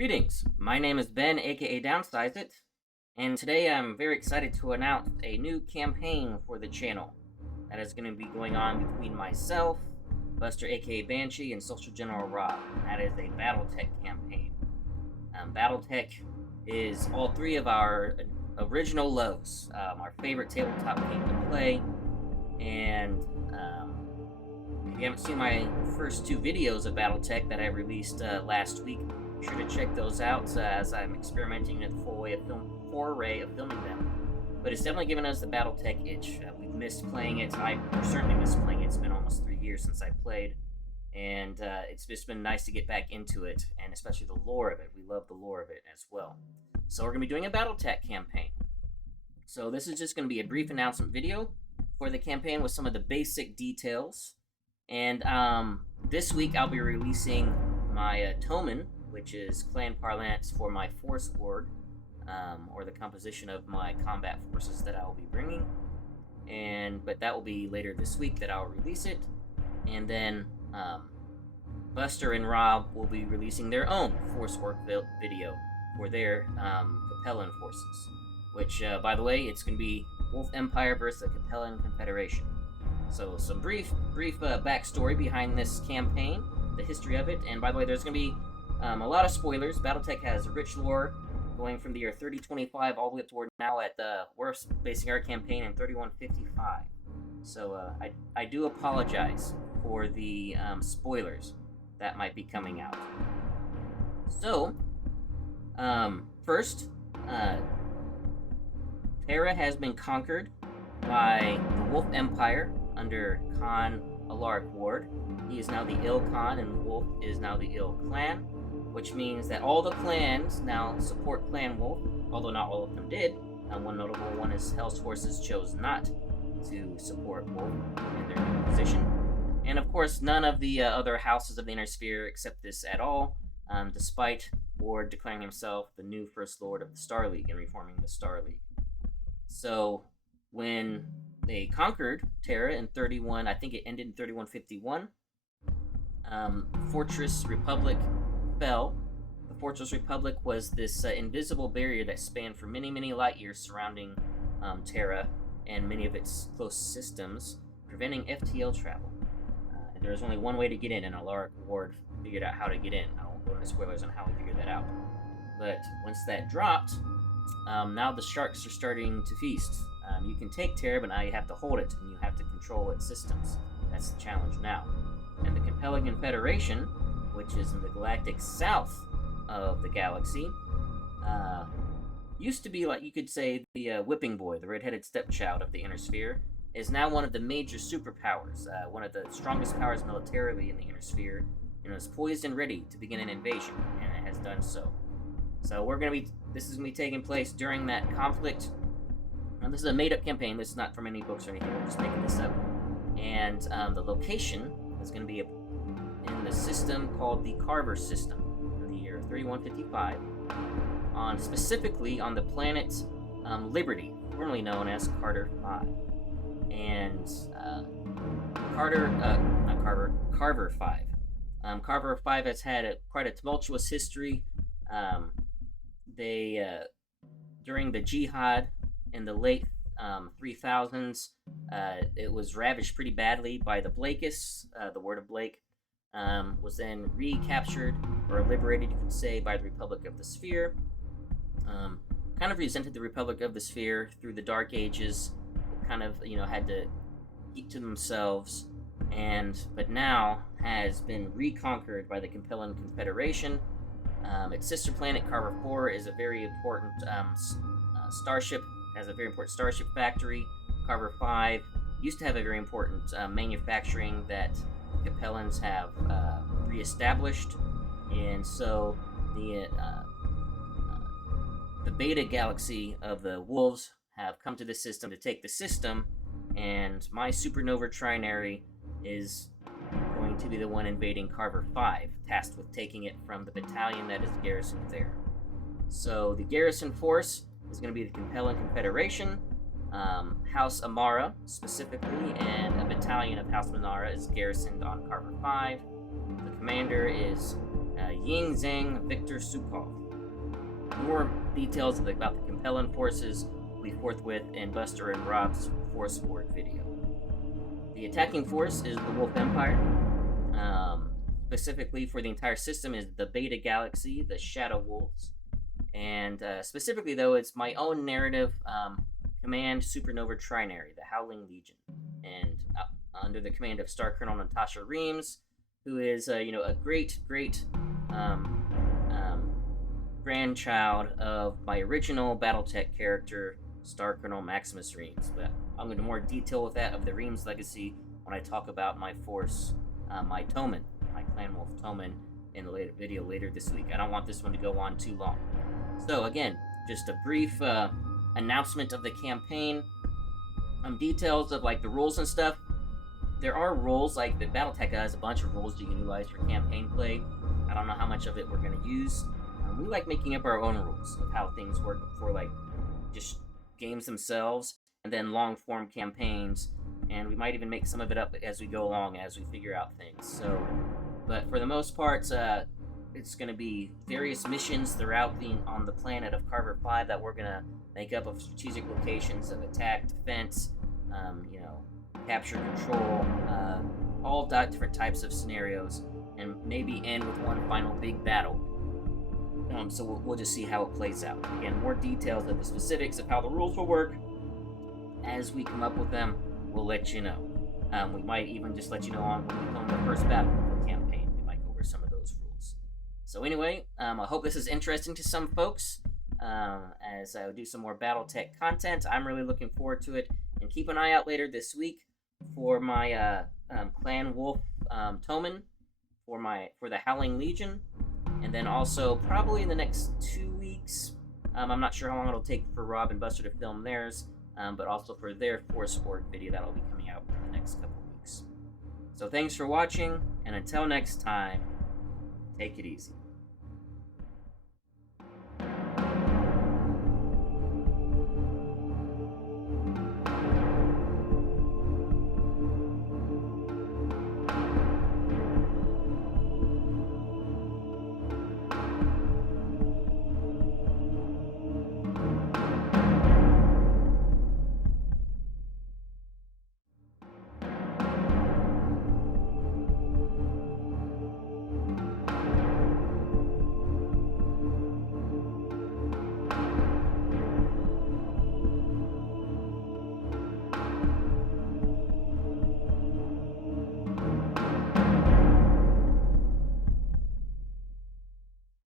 Greetings, my name is Ben, aka Downsizeit, and today I'm very excited to announce a new campaign for the channel that is going to be going on between myself, Buster aka Banshee, and Social General Rob. That is a Battletech campaign. Battletech is all three of our original loves, our favorite tabletop game to play, and if you haven't seen my first two videos of Battletech that I released last week, be sure to check those out as I'm experimenting with a foray of filming them. But it's definitely given us the Battletech itch. We've missed playing it. I certainly missed playing it. It's been almost 3 years since I played, and it's just been nice to get back into it, and especially the lore of it. We love the lore of it as well. So we're going to be doing a Battletech campaign. So this is just going to be a brief announcement video for the campaign with some of the basic details. And this week I'll be releasing my Toman, which is clan parlance for my force ward, or the composition of my combat forces that I will be bringing. But that will be later this week that I'll release it. And then Buster and Rob will be releasing their own force work video for their Capellan forces, which, by the way, it's going to be Wolf Empire versus the Capellan Confederation. So some brief backstory behind this campaign, the history of it, and by the way, there's going to be a lot of spoilers. Battletech has a rich lore going from the year 3025 all the way up toward now at we're basing our campaign in 3155. So I do apologize for the spoilers that might be coming out. So first, Terra has been conquered by the Wolf Empire under Khan Alaric Ward. He is now the Ill Khan, and Wolf is now the Ill Clan, which means that all the clans now support Clan Wolf, although not all of them did. One notable one is Hell's Forces chose not to support Wolf in their new position. And of course, none of the other houses of the Inner Sphere accept this at all, despite Ward declaring himself the new First Lord of the Star League and reforming the Star League. So when they conquered Terra in 31, I think it ended in 3151. Fortress Republic fell. The Fortress Republic was this invisible barrier that spanned for many, many light years surrounding Terra and many of its close systems, preventing FTL travel. There was only one way to get in, and Alaric Ward figured out how to get in. I won't go into spoilers on how he figured that out. But once that dropped, now the sharks are starting to feast. You can take Terra, but now you have to hold it, and you have to control its systems. That's the challenge now. And the Capellan Confederation, which is in the galactic south of the galaxy, used to be, like you could say, the whipping boy, the red-headed stepchild of the Inner Sphere, is now one of the major superpowers, one of the strongest powers militarily in the Inner Sphere, and is poised and ready to begin an invasion, and it has done so. So this is going to be taking place during that conflict. And this is a made-up campaign. This is not from any books or anything. We're just making this up. And the location is going to be in the system called the Carver system in the year 3155, specifically on the planet Liberty, formerly known as Carter 5. And Carver 5. Carver 5 has had quite a tumultuous history. During the Jihad in the late 3000s, it was ravaged pretty badly by the Blakeists. The word of Blake was then recaptured or liberated, you could say, by the Republic of the Sphere. Kind of resented the Republic of the Sphere through the Dark Ages. Kind of, had to keep to themselves, but now has been reconquered by the Capellan Confederation. Its sister planet, Carver 4, is a very important starship, has a very important starship factory. Carver 5 used to have a very important manufacturing that Capellans have reestablished, and so the beta galaxy of the Wolves have come to this system to take the system, and my supernova trinary is going to be the one invading Carver 5, tasked with taking it from the battalion that is garrisoned there. So the garrison force is going to be the Capellan Confederation, House Amara specifically, and a battalion of House Minara is garrisoned on Carver 5. The commander is Ying Zhang Victor Sukhov. More details about the compelling forces will be forthwith in Buster and Rob's Force Board video. The attacking force is the Wolf Empire. Specifically for the entire system is the Beta Galaxy, the Shadow Wolves. And specifically, though, it's my own narrative command Supernova Trinary, the Howling Legion. And under the command of Star Colonel Natasha Reams, who is, a great grandchild of my original Battletech character, Star Colonel Maximus Reams. But I'll go into more detail with that of the Reams legacy when I talk about my force, my Toman, my Clan Wolf Toman, in the later video later this week. I don't want this one to go on too long. So again, just a brief announcement of the campaign. Details of like the rules and stuff. There are rules, like the Battletech has a bunch of rules you can utilize for campaign play. I don't know how much of it we're going to use. We like making up our own rules of how things work for like just games themselves, and then long form campaigns, and we might even make some of it up as we go along, as we figure out things. So, but for the most part, it's going to be various missions throughout on the planet of Carver 5 that we're going to make up of strategic locations of attack, defense, capture, control, all different types of scenarios, and maybe end with one final big battle. So we'll just see how it plays out. Again, more details of the specifics of how the rules will work as we come up with them, we'll let you know. We might even just let you know on when we film the first battle of the campaign. We might go over some of those rules. So anyway, I hope this is interesting to some folks. As I do some more Battletech content, I'm really looking forward to it. And keep an eye out later this week for my Clan Wolf Toman for the Howling Legion. And then also, probably in the next 2 weeks, I'm not sure how long it'll take for Rob and Buster to film theirs, but also for their Force Board video that'll be coming out in the next couple weeks. So thanks for watching, and until next time, take it easy.